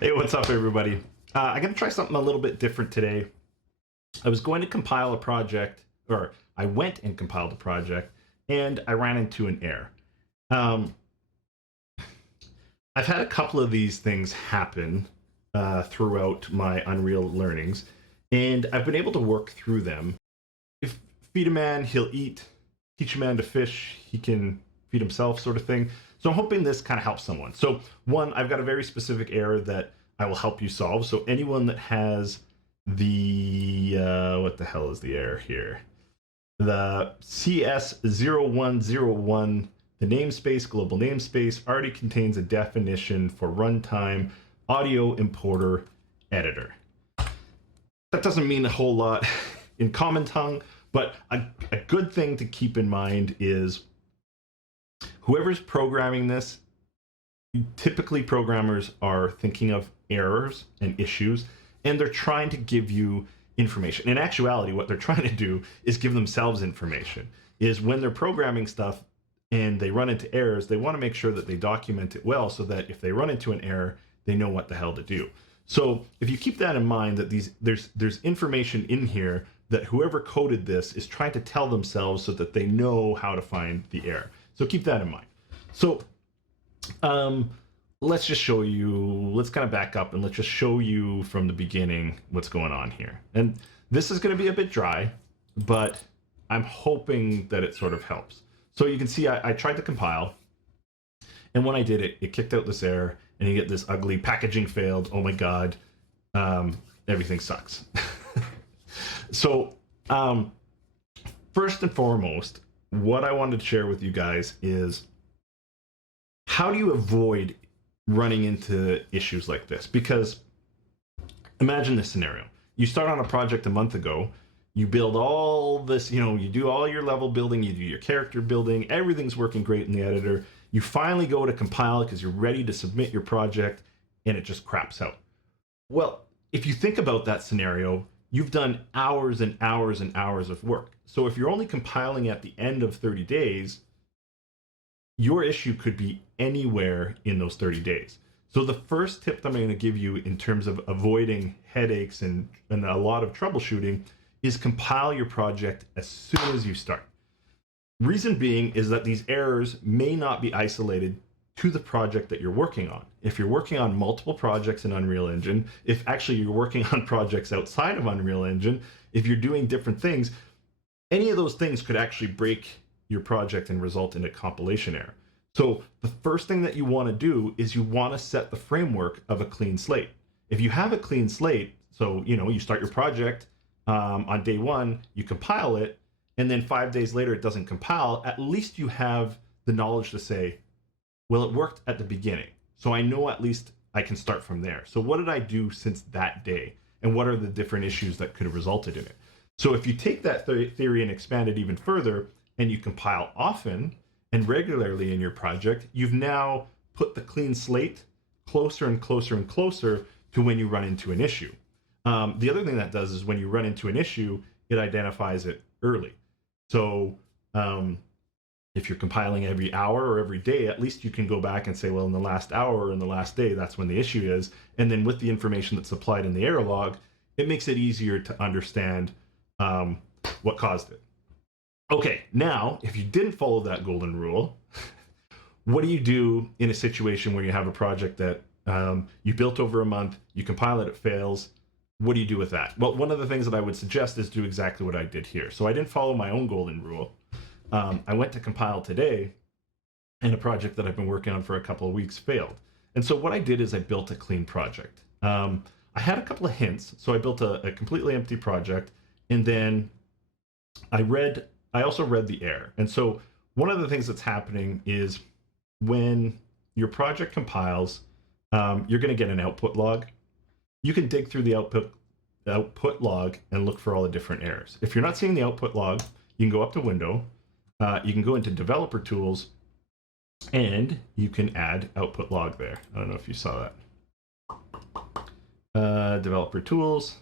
Hey, what's up, everybody? I'm going to try something a little bit different today. I was going to compile a project, or I went and compiled a project, and I ran into an error. I've had a couple of these things happen throughout my Unreal learnings, and I've been able to work through them. If feed a man, he'll eat. Teach a man to fish, he can feed himself, sort of thing. So I'm hoping this kind of helps someone. So one, I've got a very specific error that I will help you solve. So anyone that has the, what the hell is the error here? The CS0101, the namespace, global namespace, already contains a definition for runtime audio importer editor. That doesn't mean a whole lot in common tongue, but a good thing to keep in mind is whoever's programming this, typically programmers are thinking of errors and issues, and they're trying to give you information. In actuality, what they're trying to do is give themselves information. Is when they're programming stuff and they run into errors, they want to make sure that they document it well so that if they run into an error, they know what the hell to do. So if you keep that in mind, that there's information in here that whoever coded this is trying to tell themselves so that they know how to find the error. So keep that in mind. So let's just show you, let's kind of back up and let's just show you from the beginning what's going on here. And this is going to be a bit dry, but I'm hoping that it sort of helps. So you can see I tried to compile, and when I did it, it kicked out this error, and you get this ugly packaging failed. Oh my God, everything sucks. So first and foremost, what I wanted to share with you guys is how do you avoid running into issues like this? Because imagine this scenario. You start on a project a month ago, you build all this, you do all your level building, you do your character building, everything's working great in the editor. You finally go to compile it because you're ready to submit your project, and it just craps out. Well, if you think about that scenario, you've done hours and hours and hours of work. So if you're only compiling at the end of 30 days, your issue could be anywhere in those 30 days. So the first tip that I'm going to give you in terms of avoiding headaches and a lot of troubleshooting is compile your project as soon as you start. Reason being is that these errors may not be isolated to the project that you're working on. If you're working on multiple projects in Unreal Engine, if actually you're working on projects outside of Unreal Engine, if you're doing different things, any of those things could actually break your project and result in a compilation error. So the first thing that you want to do is you want to set the framework of a clean slate. If you have a clean slate, so you start your project on day one, you compile it, and then 5 days later it doesn't compile, at least you have the knowledge to say, well, it worked at the beginning, so I know at least I can start from there. So what did I do since that day? And what are the different issues that could have resulted in it? So if you take that theory and expand it even further, and you compile often and regularly in your project, you've now put the clean slate closer and closer and closer to when you run into an issue. The other thing that does is when you run into an issue, it identifies it early. So if you're compiling every hour or every day, at least you can go back and say, well, in the last hour or in the last day, that's when the issue is. And then with the information that's supplied in the error log, it makes it easier to understand what caused it. Okay, now, if you didn't follow that golden rule, what do you do in a situation where you have a project that you built over a month, you compile it, it fails? What do you do with that? Well, one of the things that I would suggest is do exactly what I did here. So I didn't follow my own golden rule. I went to compile today, and a project that I've been working on for a couple of weeks failed. And so what I did is I built a clean project. I had a couple of hints. So I built a completely empty project, and then I also read the error. And so one of the things that's happening is when your project compiles, you're going to get an output log. You can dig through the output log and look for all the different errors. If you're not seeing the output log, you can go up to Window, you can go into Developer Tools, and you can add output log there. I don't know if you saw that. Developer Tools,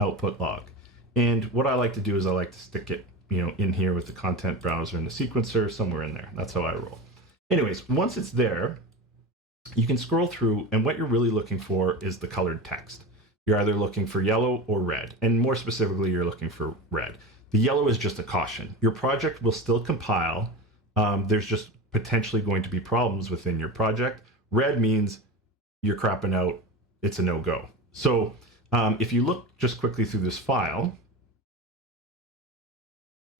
output log. And what I like to do is I like to stick it in here with the content browser and the sequencer, somewhere in there. That's how I roll. Anyways, once it's there, you can scroll through, and what you're really looking for is the colored text. You're either looking for yellow or red, and more specifically, you're looking for red. The yellow is just a caution. Your project will still compile. There's just potentially going to be problems within your project. Red means you're crapping out, it's a no-go. So if you look just quickly through this file,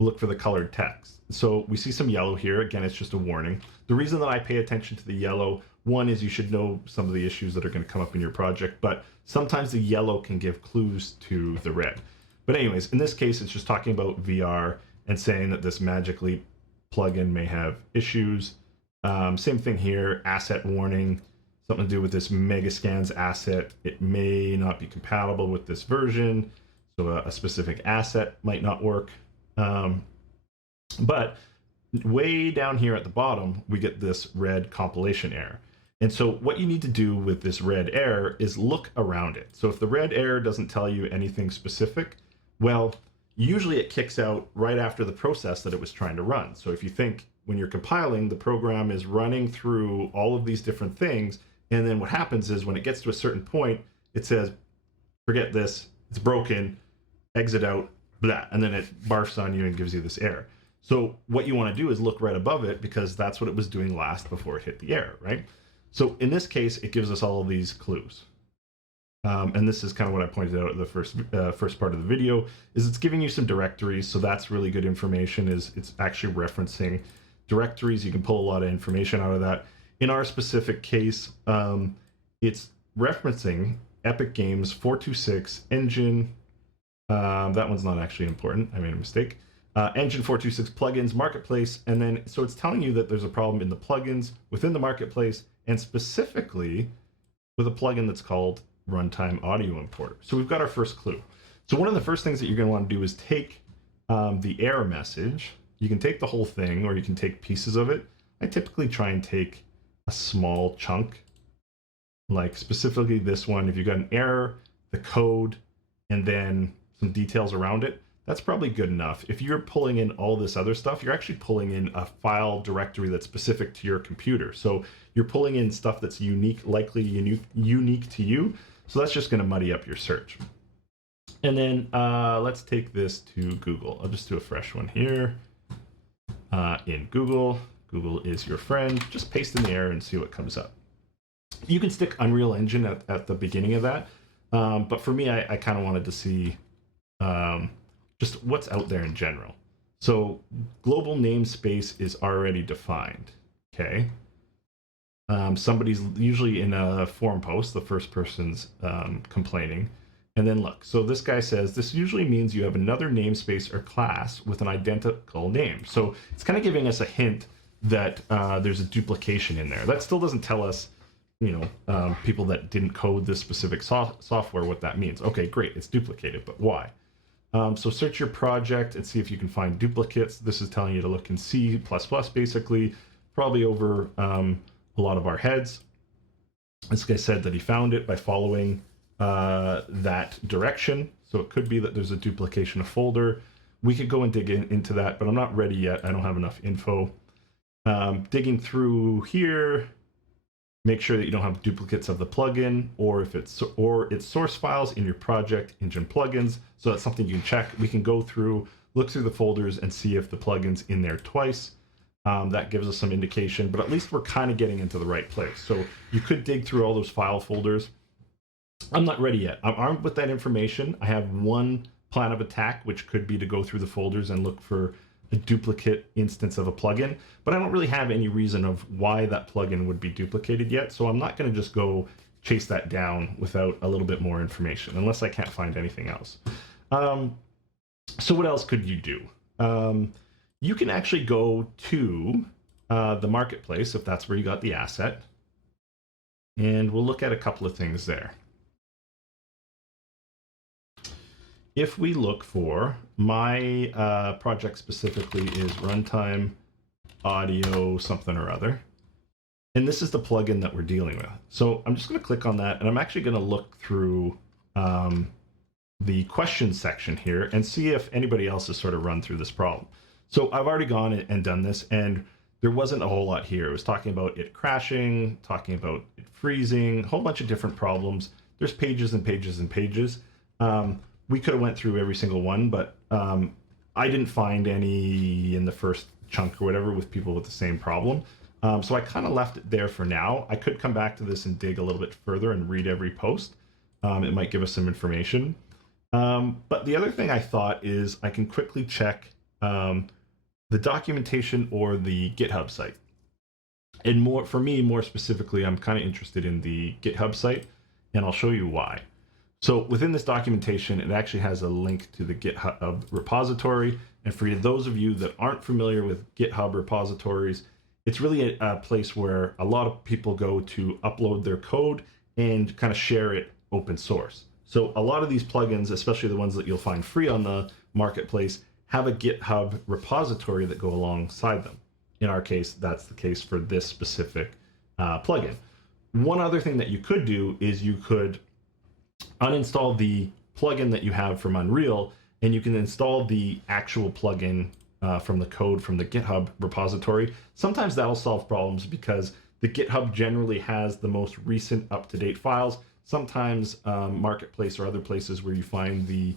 look for the colored text. So we see some yellow here. Again, it's just a warning. The reason that I pay attention to the yellow, one is you should know some of the issues that are going to come up in your project, but sometimes the yellow can give clues to the red. But anyways, in this case, it's just talking about VR and saying that this Magic Leap plugin may have issues. Same thing here, asset warning, something to do with this Megascans asset. It may not be compatible with this version, so a specific asset might not work. But way down here at the bottom, we get this red compilation error. And so what you need to do with this red error is look around it. So if the red error doesn't tell you anything specific, well, usually it kicks out right after the process that it was trying to run. So if you think when you're compiling, the program is running through all of these different things, and then what happens is when it gets to a certain point, it says, forget this, it's broken, exit out, blah, and then it barfs on you and gives you this error. So what you want to do is look right above it, because that's what it was doing last before it hit the error, right? So in this case, it gives us all of these clues. And this is kind of what I pointed out at the first part of the video, is it's giving you some directories. So that's really good information, is it's actually referencing directories. You can pull a lot of information out of that. In our specific case, it's referencing Epic Games 426 engine. That one's not actually important. I made a mistake. Engine 426 plugins, marketplace, and then so it's telling you that there's a problem in the plugins within the marketplace, and specifically with a plugin that's called runtime audio importer. So we've got our first clue. So one of the first things that you're going to want to do is take the error message. You can take the whole thing, or you can take pieces of it. I typically try and take a small chunk, like specifically this one. If you've got an error, the code, and then some details around it, that's probably good enough. If you're pulling in all this other stuff, you're actually pulling in a file directory that's specific to your computer. So you're pulling in stuff that's unique, likely unique to you. So that's just going to muddy up your search. And then let's take this to Google. I'll just do a fresh one here. In Google, Google is your friend. Just paste in the error and see what comes up. You can stick Unreal Engine at the beginning of that. But for me, I kind of wanted to see just what's out there in general. So global namespace is already defined. Okay. Somebody's usually in a forum post, the first person's complaining. And then look, so this guy says, this usually means you have another namespace or class with an identical name. So it's kind of giving us a hint that there's a duplication in there. That still doesn't tell us, people that didn't code this specific software, what that means. Okay, great, it's duplicated, but why? So search your project and see if you can find duplicates. This is telling you to look in C++, basically, probably over a lot of our heads. This guy said that he found it by following that direction. So it could be that there's a duplication of folder. We could go and dig into that, but I'm not ready yet. I don't have enough info. Digging through here, make sure that you don't have duplicates of the plugin, or if it's its source files in your project engine plugins. So that's something you can check. We can go through, look through the folders and see if the plugin's in there twice. That gives us some indication, but at least we're kind of getting into the right place. So you could dig through all those file folders. I'm not ready yet. I'm armed with that information. I have one plan of attack, which could be to go through the folders and look for a duplicate instance of a plugin, but I don't really have any reason of why that plugin would be duplicated yet. So I'm not going to just go chase that down without a little bit more information, unless I can't find anything else. So what else could you do? You can actually go to the marketplace if that's where you got the asset, and we'll look at a couple of things there. If we look for, my project specifically is runtime audio something or other, and this is the plugin that we're dealing with. So I'm just going to click on that, and I'm actually going to look through the questions section here and see if anybody else has sort of run through this problem. So I've already gone and done this, and there wasn't a whole lot here. It was talking about it crashing, talking about it freezing, a whole bunch of different problems. There's pages and pages and pages. We could have went through every single one, but I didn't find any in the first chunk or whatever with people with the same problem. So I kind of left it there for now. I could come back to this and dig a little bit further and read every post. It might give us some information. But the other thing I thought is I can quickly check the documentation or the GitHub site. And more for me, more specifically, I'm kind of interested in the GitHub site, and I'll show you why. So within this documentation, it actually has a link to the GitHub repository. And for those of you that aren't familiar with GitHub repositories, it's really a place where a lot of people go to upload their code and kind of share it open source. So a lot of these plugins, especially the ones that you'll find free on the marketplace, have a GitHub repository that go alongside them. In our case, that's the case for this specific plugin. One other thing that you could do is you could uninstall the plugin that you have from Unreal, and you can install the actual plugin from the code from the GitHub repository. Sometimes that'll solve problems because the GitHub generally has the most recent up-to-date files. Sometimes Marketplace or other places where you find the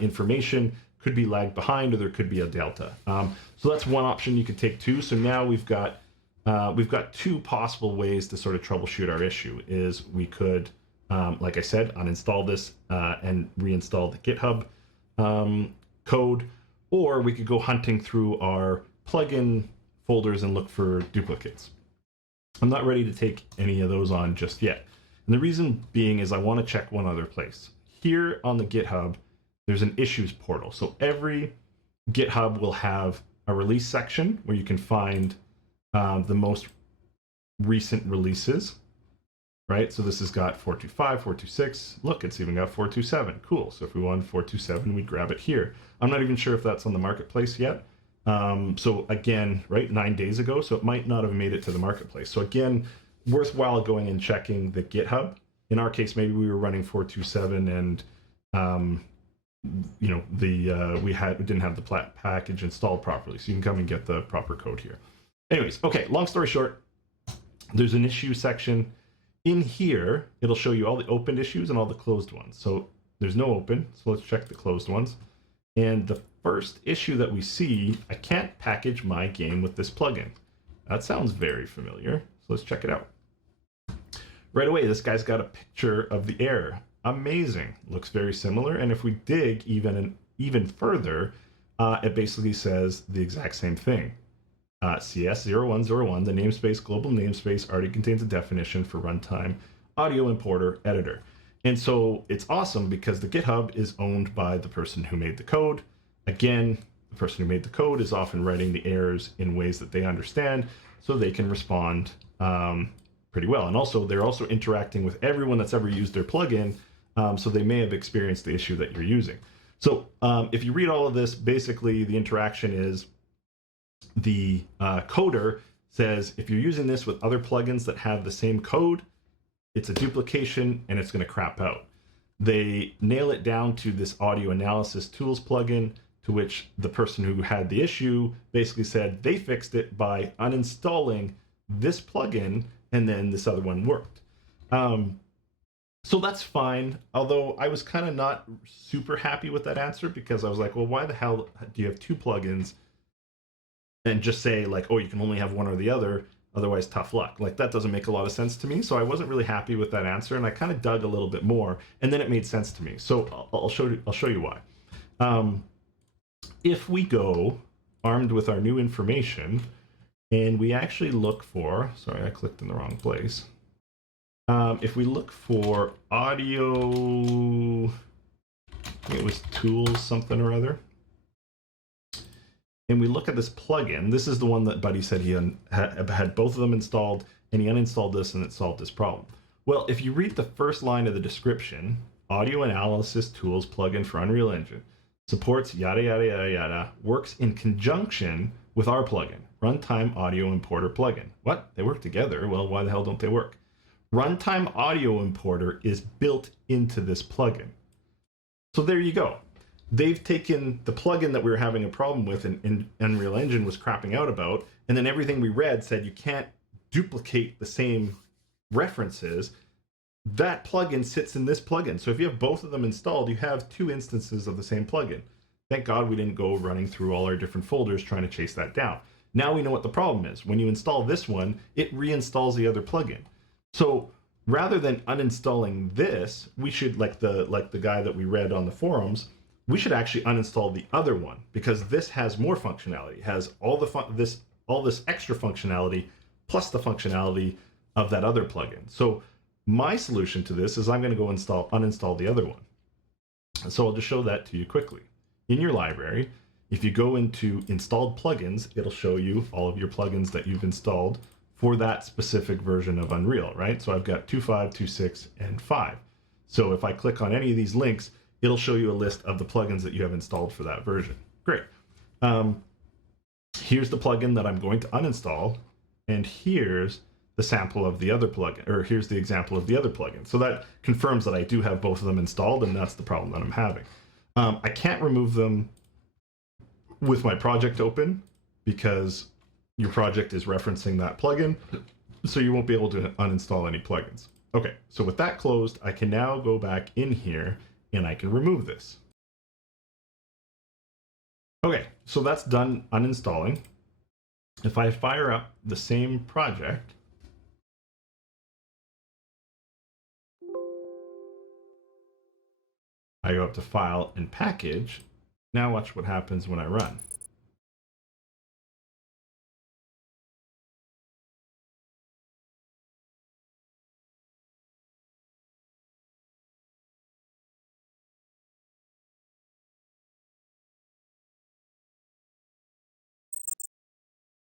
information could be lagged behind, or there could be a delta. So that's one option you could take too. So now we've got two possible ways to sort of troubleshoot our issue. Is we could, like I said, uninstall this and reinstall the GitHub code, or we could go hunting through our plugin folders and look for duplicates. I'm not ready to take any of those on just yet. And the reason being is I want to check one other place. Here on the GitHub, there's an issues portal. So every GitHub will have a release section where you can find the most recent releases, right? So this has got 425, 426. Look, it's even got 427. Cool. So if we wanted 427, we'd grab it here. I'm not even sure if that's on the marketplace yet. So again, right, 9 days ago, so it might not have made it to the marketplace. So again, worthwhile going and checking the GitHub. In our case, maybe we were running 427 and you know, we didn't have the package installed properly, so you can come and get the proper code here. Anyways, okay, long story short, there's an issue section. In here, it'll show you all the opened issues and all the closed ones. So there's no open, so let's check the closed ones. And the first issue that we see, I can't package my game with this plugin. That sounds very familiar, so let's check it out. Right away, this guy's got a picture of the error. Amazing, looks very similar. And if we dig even further, it basically says the exact same thing. CS0101, the namespace, global namespace, already contains a definition for runtime audio importer editor. And so it's awesome because the GitHub is owned by the person who made the code. Again, the person who made the code is often writing the errors in ways that they understand so they can respond pretty well. And also, they're also interacting with everyone that's ever used their plugin, so they may have experienced the issue that you're using. So if you read all of this, basically the interaction is the coder says, if you're using this with other plugins that have the same code, it's a duplication and it's going to crap out. They nail it down to this audio analysis tools plugin, to which the person who had the issue basically said they fixed it by uninstalling this plugin and then this other one worked. So that's fine, although I was kind of not super happy with that answer because I was like, well, why the hell do you have two plugins and just say like, oh, you can only have one or the other, otherwise tough luck. Like that doesn't make a lot of sense to me. So I wasn't really happy with that answer, and I kind of dug a little bit more, and then it made sense to me. So I'll show you why. If we go armed with our new information and we actually look for, sorry, I clicked in the wrong place. If we look for audio, I think it was tools something or other, and we look at this plugin, this is the one that Buddy said he had both of them installed, and he uninstalled this and it solved this problem. Well, if you read the first line of the description, audio analysis tools plugin for Unreal Engine, supports yada yada yada yada, works in conjunction with our plugin, runtime audio importer plugin. What? They work together? Well, why the hell don't they work? Runtime audio importer is built into this plugin. So there you go. They've taken the plugin that we were having a problem with and Unreal Engine was crapping out about, and then everything we read said you can't duplicate the same references, that plugin sits in this plugin. So if you have both of them installed, you have two instances of the same plugin. Thank God we didn't go running through all our different folders trying to chase that down. Now we know what the problem is. When you install this one, it reinstalls the other plugin. So rather than uninstalling this, we should, like the guy that we read on the forums, we should actually uninstall the other one, because this has more functionality. It has all this extra functionality plus the functionality of that other plugin. So my solution to this is I'm going to go uninstall the other one. So I'll just show that to you quickly. In your library, if you go into installed plugins, it'll show you all of your plugins that you've installed for that specific version of Unreal, right? So I've got 2.5, 2.6, and 5. So if I click on any of these links, it'll show you a list of the plugins that you have installed for that version. Great. Here's the plugin that I'm going to uninstall, and here's the sample of the other plugin, or here's the example of the other plugin. So that confirms that I do have both of them installed, and that's the problem that I'm having. I can't remove them with my project open because your project is referencing that plugin, so you won't be able to uninstall any plugins. Okay, so with that closed, I can now go back in here and I can remove this. Okay, so that's done uninstalling. If I fire up the same project, I go up to File and Package. Now watch what happens when I run.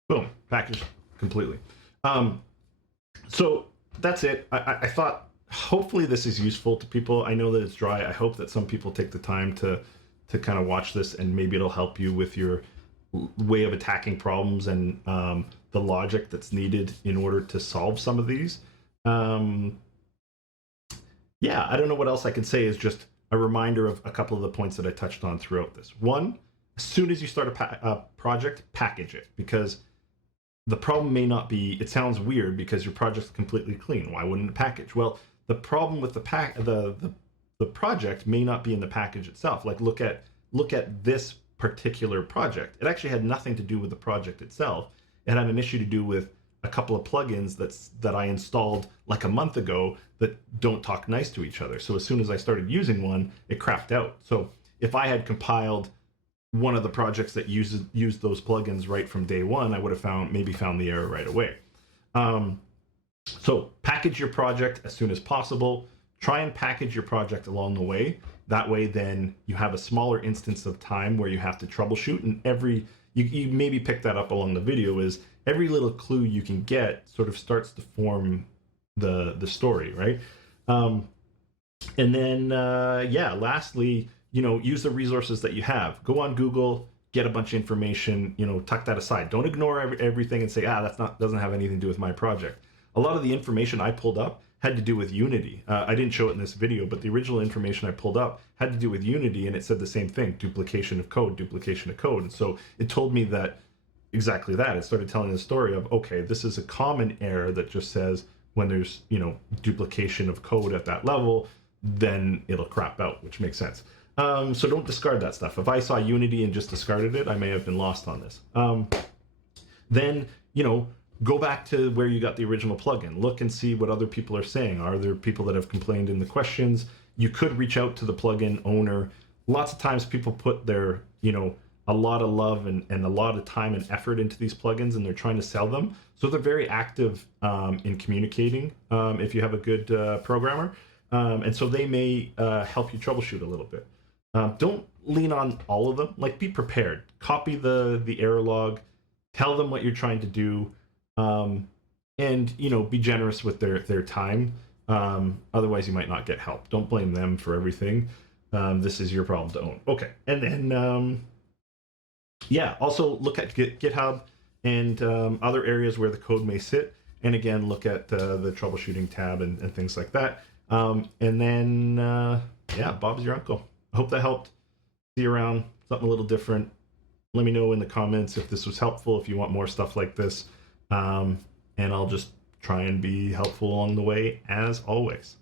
Boom, packaged completely. So that's it. I thought hopefully this is useful to people. I know that it's dry. I hope that some people take the time to kind of watch this, and maybe it'll help you with your way of attacking problems and the logic that's needed in order to solve some of these. Yeah, I don't know what else I can say. Is just a reminder of a couple of the points that I touched on throughout this. One, as soon as you start a project, package it, because the problem may not be, it sounds weird because your project's completely clean. Why wouldn't it package? Well, the problem with the project may not be in the package itself. Like look at this particular project. It actually had nothing to do with the project itself. It had an issue to do with a couple of plugins that I installed like a month ago that don't talk nice to each other. So as soon as I started using one, it crapped out. So if I had compiled one of the projects that used those plugins right from day one, I would have found the error right away. So package your project as soon as possible. Try and package your project along the way. That way, then you have a smaller instance of time where you have to troubleshoot. And you maybe pick that up along the video, is every little clue you can get sort of starts to form the story, right? And then, yeah, lastly, use the resources that you have. Go on Google, get a bunch of information, tuck that aside. Don't ignore everything and say, doesn't have anything to do with my project. A lot of the information I pulled up had to do with Unity. I didn't show it in this video, but the original information I pulled up had to do with Unity, and it said the same thing: duplication of code. And so it told me that exactly that. It started telling the story of, okay, this is a common error that just says when there's, duplication of code at that level, then it'll crap out, which makes sense. So don't discard that stuff. If I saw Unity and just discarded it, I may have been lost on this. Then, go back to where you got the original plugin. Look and see what other people are saying. Are there people that have complained in the questions? You could reach out to the plugin owner. Lots of times people put their, a lot of love and a lot of time and effort into these plugins, and they're trying to sell them. So they're very active in communicating if you have a good programmer. And so they may help you troubleshoot a little bit. Don't lean on all of them. Like, be prepared. Copy the error log. Tell them what you're trying to do. And be generous with their time. Otherwise, you might not get help. Don't blame them for everything. This is your problem to own. Okay, and then yeah, also look at GitHub and other areas where the code may sit. And again, look at the troubleshooting tab and things like that. And then yeah, Bob's your uncle. I hope that helped. See you around. Something a little different. Let me know in the comments if this was helpful, if you want more stuff like this. And I'll just try and be helpful along the way as always.